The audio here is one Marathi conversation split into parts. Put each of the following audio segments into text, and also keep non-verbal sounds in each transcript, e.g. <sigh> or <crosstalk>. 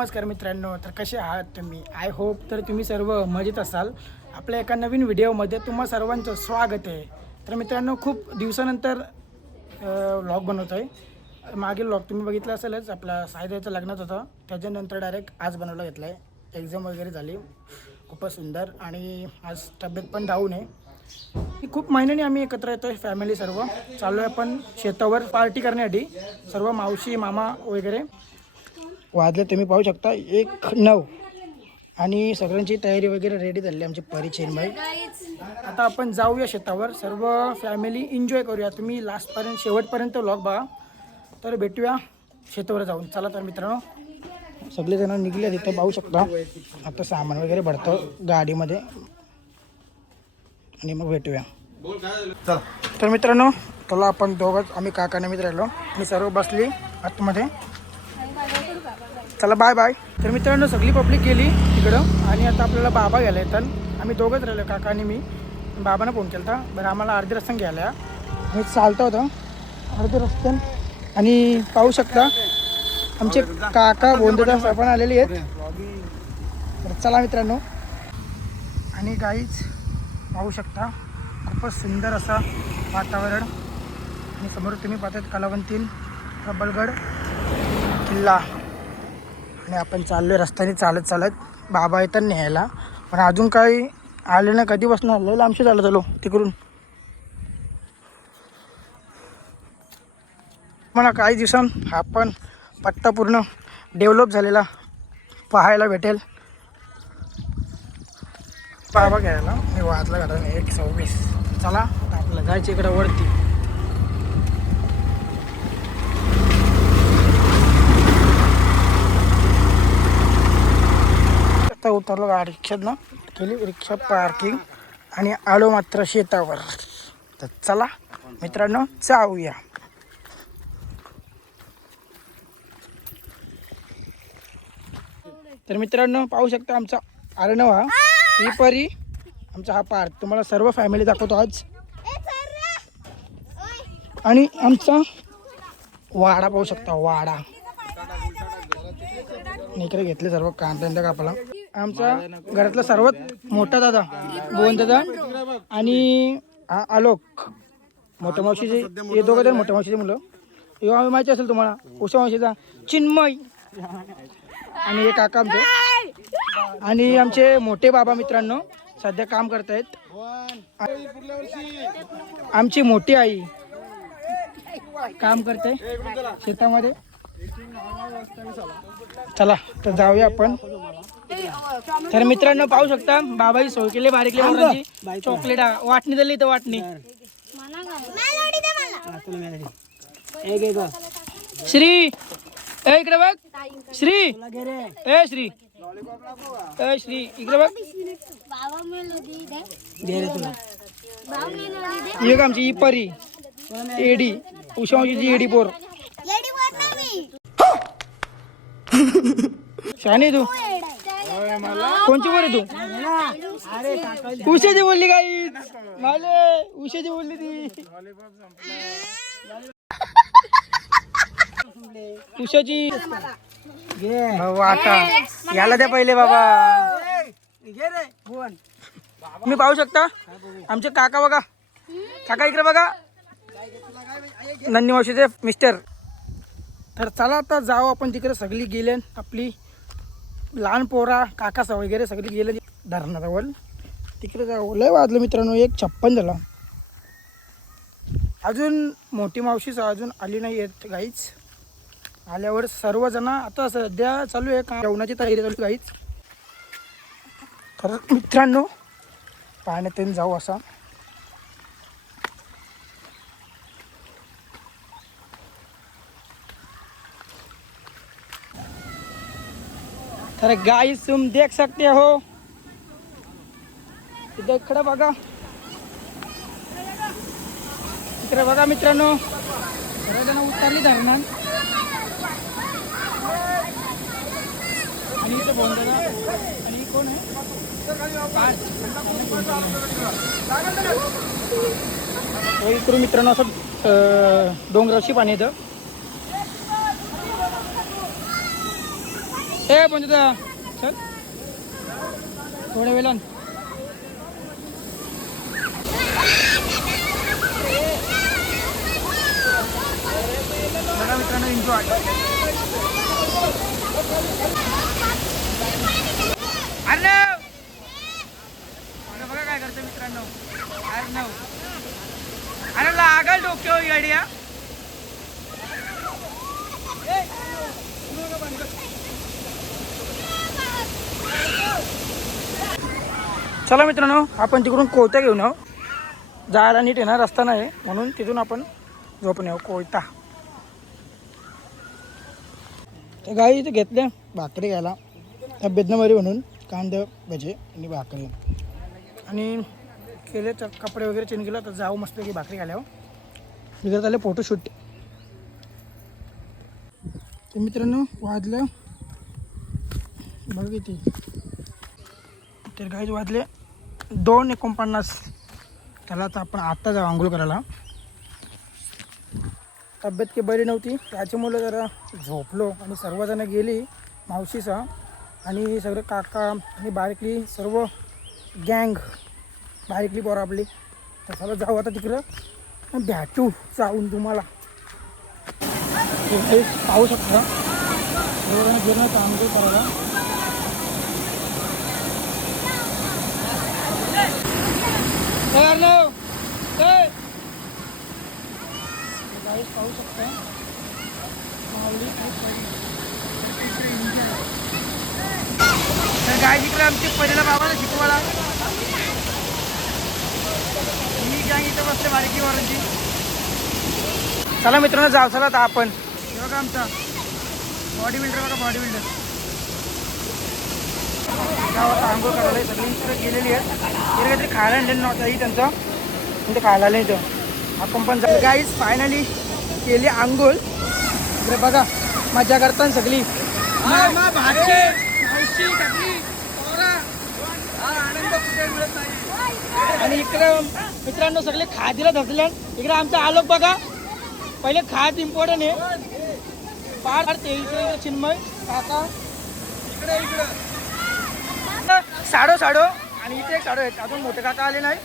नमस्कार मित्रांनो तर कसे आहात तुम्ही? आय होप तर तुम्ही सर्व मजेत असाल. आपल्या एका नवीन व्हिडिओमध्ये तुम्हा सर्वांचं स्वागत आहे. तर मित्रांनो खूप दिवसानंतर व्लॉग बनवतो आहे मागील व्लॉग तुम्ही बघितला असेलच आपला सायद्याचं लग्नात होतं. त्याच्यानंतर डायरेक्ट आज बनवला घेतला आहे एक्झाम वगैरे झाली. खूपच सुंदर आणि आज तब्येत पण धावून आहे. ही खूप महिन्याने आम्ही एकत्र येतो आहे फॅमिली सर्व. चालू आहे आपण शेतावर पार्टी करण्यासाठी. सर्व मावशी मामा वगैरे. वाजले तुम्ही पाहू शकता एक नऊ. आणि सगळ्यांची तयारी वगैरे रेडी झाली आमची परिचयन बाई. आता आपण जाऊया शेतावर. सर्व फॅमिली एन्जॉय करूया. तुम्ही लास्टपर्यंत शेवटपर्यंत व्लॉग बघा. तर भेटूया शेतावर जाऊन. चला तर मित्रांनो सगळेजण निघले तिथं पाहू शकता. आता सामान वगैरे भरतं गाडीमध्ये. आणि मग भेटूया. तर मित्रांनो चला आपण दोघंच आम्ही काकाने मित्र राहिलो आणि सर्व बसली आतमध्ये. चला बाय बाय तर मित्रांनो सगळी पब्लिक गेली तिकडं आणि आता आपल्याला बाबा घ्यायला येतात. आम्ही दोघंच राहिलो काका आणि मी. बाबांना फोन केला होता बरं आम्हाला अर्धे रस्त्यानं घ्यायला. मी चालतं होतं. अर्धे रस्त्यान आणि पाहू शकता आमचे काका बोंदेदा पण आलेले आहेत. तर चला मित्रांनो. आणि गाईच पाहू शकता खूपच सुंदर असं वातावरण. आणि समोर तुम्ही पाहतात कलावंतील प्रबलगड किल्ला. आणि आपण चाललो आहे रस्त्याने चालत चालत बाबा येतात न्यायला. पण अजून काही आले ना कधीपासून आलं? लांबशी चालत आलो तिकडून. मला काही दिवसां हा पण पूर्ण डेव्हलप झालेला. पाहायला भेटेल. बाबा घ्यायला मी वाजला घाला एक सव्वीस. चला आपलं जायचं इकडं वरती आता उतरलो गाडी. रिक्षातनं केली रिक्षा पार्किंग आणि आलो मात्र शेतावर. तर चला मित्रांनो जाऊया. तर मित्रांनो पाहू शकता आमचा आरणव हा. ही परी आमचा हा पार्क तुम्हाला सर्व फॅमिली दाखवतो आज. आणि आमचा वाडा पाहू शकता वाडा. इकडे घेतले सर्व कांद्यांच्या कापाला आमचा घरातला सर्वात मोठा दादा भुवन दादा आणि हा आलोक मोठ्या मावशीचे हे दोघं जण मोठ्या मावशीचे मुलं. हे आम्ही माहिती असेल तुम्हाला उषा मावशीचा चिन्मय आणि हे काका आमचे. आणि आमचे मोठे बाबा मित्रांनो सध्या काम करत आहेत आमची मोठी आई काम करते शेतामध्ये. चला तर जाऊया आपण. तर मित्रांनो पाहू शकता बाबाई सोय केली बारीकले मोरांची चॉकलेट वाटणी दिली तर. वाटणी श्री ए इकडे बघ. श्री. ए श्री. ए श्री इकडे बघ. एक आमची ही परी एडी उषाची एडी पोर शानी तू. कोणची आहे तू? उषाची बोलली काही माले उषाची बोलली ती. उषाची. आता. याला द्या पहिले बाबा. तुम्ही पाहू शकता? आमचे काका बघा. काका इकडे बघा. नंदी मावशीचे मिस्टर तर चला आता जाऊ आपण तिकडे सगळी गेले आपली. लहान पोरा काका वगैरे सगळी गेले धरणाजवळ. तिकडे जाऊ. लय वाजलं मित्रांनो एक छप्पन झाला. अजून मोठी मावशीच अजून आली नाही येत गाईच. आल्यावर सर्वजण आता सध्या चालू आहे का जेवणाची तयारी चालू गाईच. तर मित्रांनो पाण्यात जाऊ असा. तर गाइस तुम देख सकते हो। इथं इकडे बघा इकडे बघा मित्रांनो। सर्वजण उतरली धरणार आणि इथं बोंड आणि कोण आहे इकडून मित्रांनो असं डोंगराशी पाणी येतं ए पण चल. थोड्या वेळान. मित्रांनो एन्जॉय अर्णव अरे बघा काय करतो मित्रांनो अर्णव अरे लागल डोक्यावर गाडी हा चला मित्रांनो आपण तिकडून कोयता घेऊन आहो जायला नीट येणार रस्ता नाही म्हणून तिथून आपण झोपून येऊ कोयता तर गाई इथे घेतल्या भाकरी घ्यायला. तब्येत बरी म्हणून कांदे भजे आणि भाकरी. आणि केले तर कपडे वगैरे चेंज केलं तर जाऊ मस्त की भाकरी घाल्यावर तिकडे झाले फोटोशूट तर मित्रांनो वाजलं. बघ किती. तर गाईज वाजले. दोन एकोणपन्नास. त्याला तर आपण आत्ता जाऊ आंघोळ करायला. तब्येत काही बरी नव्हती. त्याच्यामुळे जरा झोपलो आणि सर्वजण गेली मावशीचा आणि सगळं काका आणि बारीकली सर्व गँग बारीकली पोरं आपली. तर चला जाऊ आता तिकडं. भेटू जाऊन तुम्हाला. पाहू शकता. सर्वजण गेलं तर आंघोळ करायला ए, अर्णव! ए! गाईस पाहू शकता माऊली खूप सारी. तर गाय इकडे आमचे पहिल्या बाबाला शिकवायला. मी गँग इथं बसले बारीकी वरांची चला मित्रांनो जाऊ चला आता आपण. हे बघा आमचा बॉडी बिल्डर बघा बॉडी बिल्डर गावात आंघोळ करायला सगळी इकडे गेलेली आहे इकडे काहीतरी खायला आणलेलं नव्हतंही त्यांचं. पण ते खायला नाही इथं. आपण पण झालं गाईज फायनली केली आंघोळ. इकडे बघा मजा करताना सगळी. आणि इकडं मित्रांनो सगळे खादीला धसले इकडे आमचा आलोक बघा. पहिले खाद इम्पॉर्टंट आहे. पार ते इकडे चिन्मय काका. साडो साडो. आणि इथे एक साडो आहेत. अजून मोठे काका आले नाही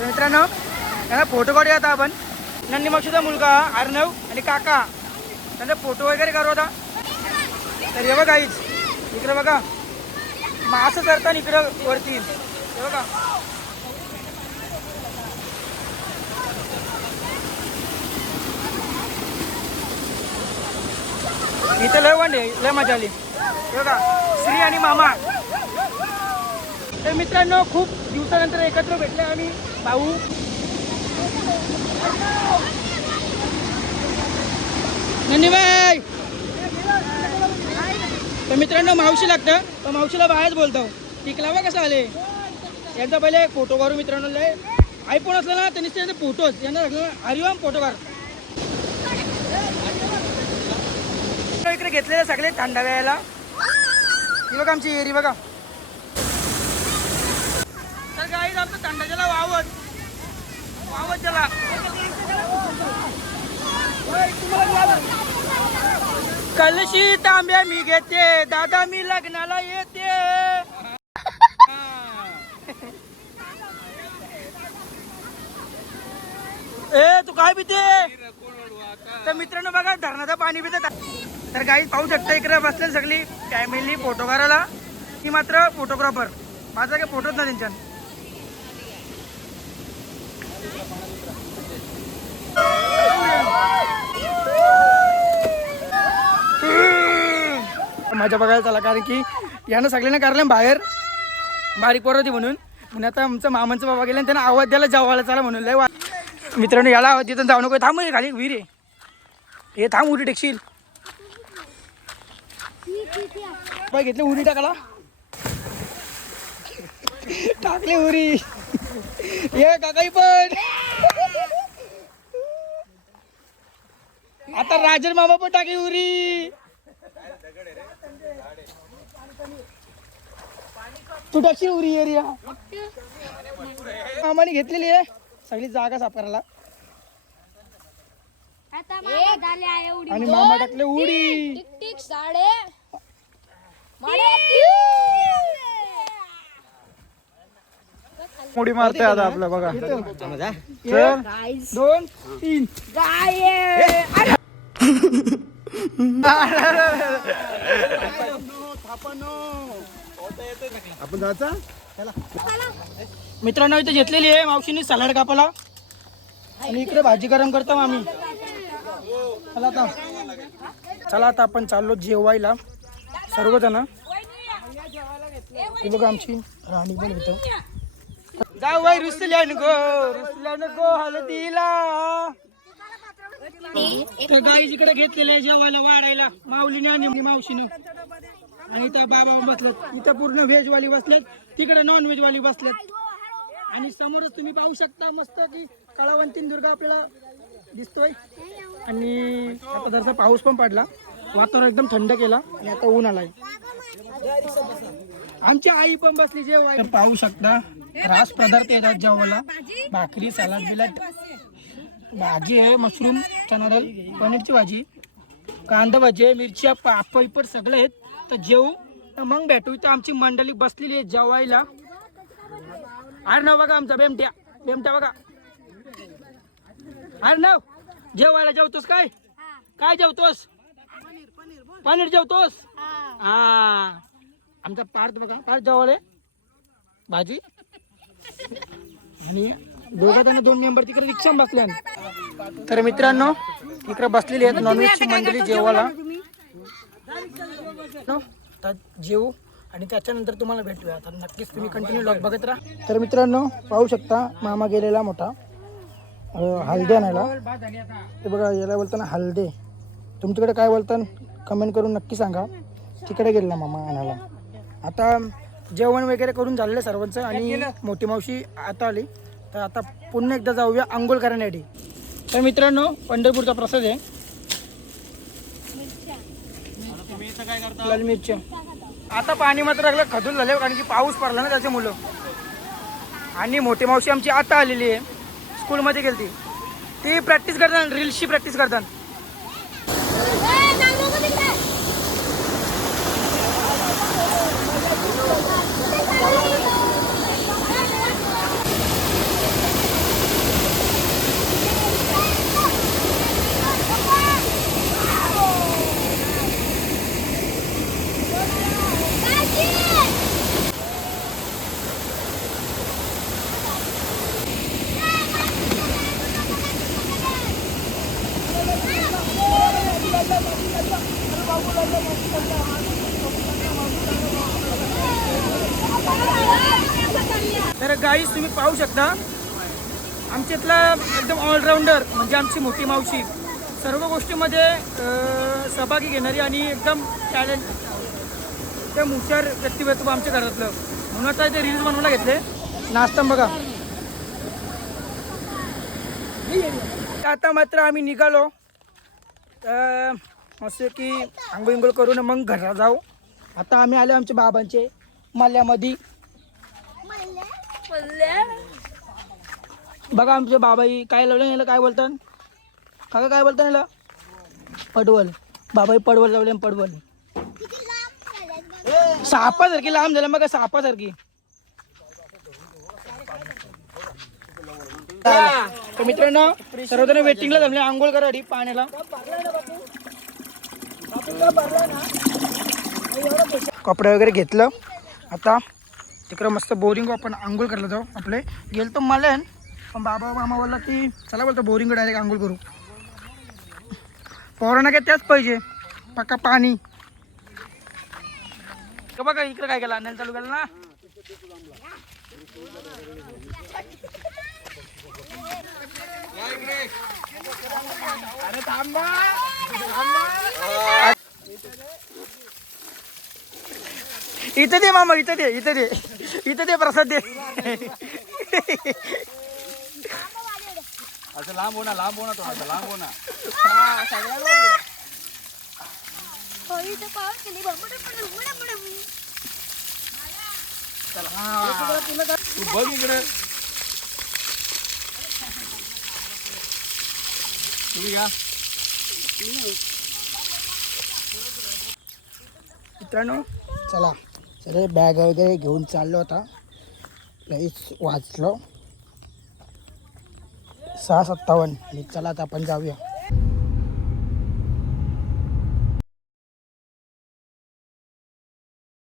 मित्रांनो त्यांना फोटो काढूया आता आपण. नंदी मावशीचा मुलगा अर्णव आणि काका. त्यांना फोटो वगैरे करू आता. तर हे बघा आईच इकडे बघा. मासं करताना इकडं वरती. हे बघा. इथं लय वांडे लय मजा आली. हे बघा. श्री आणि मामा. तर मित्रांनो खूप दिवसानंतर एकत्र भेटले आम्ही भाऊ. धन्यवाद तर मित्रांनो मावशी लागतं. तर मावशीला बाहेरच बोलतो. टिकला बा कसं आले? यांचा पहिले फोटो काढू मित्रांनो लय. आयफोन असला ना तर निश्चित फोटोच यांना लागलं हरिओम फोटो काढ इकडे घेतलेले सगळे थंडा वेळेला. ही बघा आमची एरी बघा. तर गाईज आमचं थंडाच्याला वावत. वावत त्याला. कलशी तांब्या मी घेते दादा मी लग्नाला येते. ए तू काय पिते? तर मित्रांनो बघा धरणाचं पाणी पिते. तर काही पाहू शकता इकडे बसले सगळी फॅमिली फोटो काढायला ती मात्र फोटोग्राफर माझा काही फोटोच ना त्यांच्या मजा बघायला चला कारण की यानं सगळ्यांना काढलं बाहेर बारीक पोर होती म्हणून. म्हणून आता आमचं मामांचं बाबा गेले आणि त्यांना आवाज द्यायला जावायला चला म्हणून. लय मित्रांनो याला आवाज तिथं जाऊ नको. थांब खाली विहीर आहे हे थांब उडी टेकशील. बाय घेतले उडी टाकाला. टाकले उरी ये काकाई पण. आता राजन मामा पण टाकली उरी तू टाकशील उरी एरिया मामाने घेतलेली आहे. सगळी जागा साफ करायला. आता मामा झाले आहे एवढी आणि मामा टाकले उडी. टिक टिक साडे उडी मारते आता आपलं बघा. दोन तीन. <laughs> आपण जायचा? मित्रांनो इथे घेतलेली आहे मावशीने सलाड कापाला आणि इकडे भाजी गरम करतो आम्ही. चला आता. चला आता आपण चाललो जेवायला. सर्वजण. ही बघा आमची राणी पण इथं. जाऊ बाई रुसल्या नको रुसल्या नको हळदीला. तर गाई जिकडे घेतलेले आहे जेवायला वाढायला. माऊलीने आणि मावशीनं. आणि इथं बाबा बसलेत. इथं पूर्ण व्हेज वाली बसलेत. तिकडे नॉन व्हेज वाली बसलेत. आणि समोरच तुम्ही पाहू शकता मस्त की कळावंतीन दुर्गा आपल्याला दिसतोय. आणि आता जरसा पाऊस पण पडला. वातावरण एकदम थंड केला आणि आता ऊन आलाय. आमची आई पण बसली जेव्हा पाहू शकता रास पदार्थ येतात जेवायला. भाकरी सलाड बिलाड भाजी आहे मशरूम चना डाळ पनीरची भाजी कांदा भाजी आहे मिरच्या पापड सगळे आहेत. तर जेवू तर मग भेटू. इथं आमची मंडळी बसलेली आहे जेवायला. अर्णव बघा आमचा बेमट्या. बेमट्या बघा. अर्णव जेवायला जेवतोस काय? काय जेवतोस? पनीर जेवतोस? हा. आमचा पार्थ बघा. काय जेवायला भाजी? आणि दोघा जण दोन मेंबर तिकडे रिक्षा बसल्या तर मित्रांनो तिकडे बसलेली आहेत नॉनव्हेजची मंडळी जेवायला. नो, तर जेवू आणि त्याच्यानंतर तुम्हाला भेटूया. तर नक्कीच तुम्ही कंटिन्यू लॉग बघत राहा. तर मित्रांनो पाहू शकता मामा गेलेला मोठा. हळदी आणायला. ते बघा याला बोलताना हळदे तुमच्याकडे काय बोलतात कमेंट करून नक्की सांगा. तिकडे गेलेला मामा आणायला. आता जेवण वगैरे करून झालेलं सर्वांचं आणि मोठी मावशी आता आली. तर आता पुन्हा एकदा जाऊया आंघोळ करण्यासाठी. तर मित्रांनो पंढरपूरचा प्रसाद आहे. लाल मिरच्या. आता पाणी मात्र लागलं खदून झाले कारण की पाऊस पडला ना त्याचे मुलं. आणि मोठी मावशी आमची आता आलेली आहे. स्कूलमध्ये गेली ती प्रॅक्टिस करतात रील्सची प्रॅक्टिस करतात. गाईस तुम्ही पाहू शकता. आमच्यातला एकदम ऑलराऊंडर म्हणजे आमची मोठी मावशी. सर्व गोष्टीमध्ये सहभागी घेणारी आणि एकदम टॅलेंट एकदम हुशार व्यक्तिमत्व आमच्या घरातलं. म्हणून आता ते रील्स बनवायला घेतले. नाश्ता बघा. आता मात्र आम्ही निघालो. तर मस्त की आंघोळ इंगोळ करून मग घरा जाऊ. आता आम्ही आलो आमच्या बाबांचे मल्ल्यामध्ये. बघा आमचे बाबाई काय लावलं याला काय बोलतात? काका काय बोलतात याला? पडवल. बाबाई पडवल लावले पडवल. सापासारखी लांब झालं मग सापासारखी. तर मित्रांनो सर्वजण वेटिंगला जमले. आंघोळ करा आधी पाण्याला. कपडे वगैरे घेतलं. आता तिकडं मस्त बोरिंग आपण आंघोळ करलं जाऊ आपले. गेल तर मला पण बाबा मामा बोलला की चला बोलतो बोरिंग डायरेक्ट आंघोळ करू. पोरांना काय त्याच पाहिजे पक्का पाणी. बघा इकडे काय केला नल चालू केला ना? अरे थांबा इथं दे मामा इथं दे इथं दे. इथं दे प्रसाद दे. असं लांब होणार लांब होणार थोडं लांब होणार तू बघ इकडे. तुम्ही या. मित्रांनो चला. सगळे बॅग वगैरे घेऊन चाललो होता लईच वाचलो. सहा सत्तावन्न. आणि चला आता आपण जाऊया.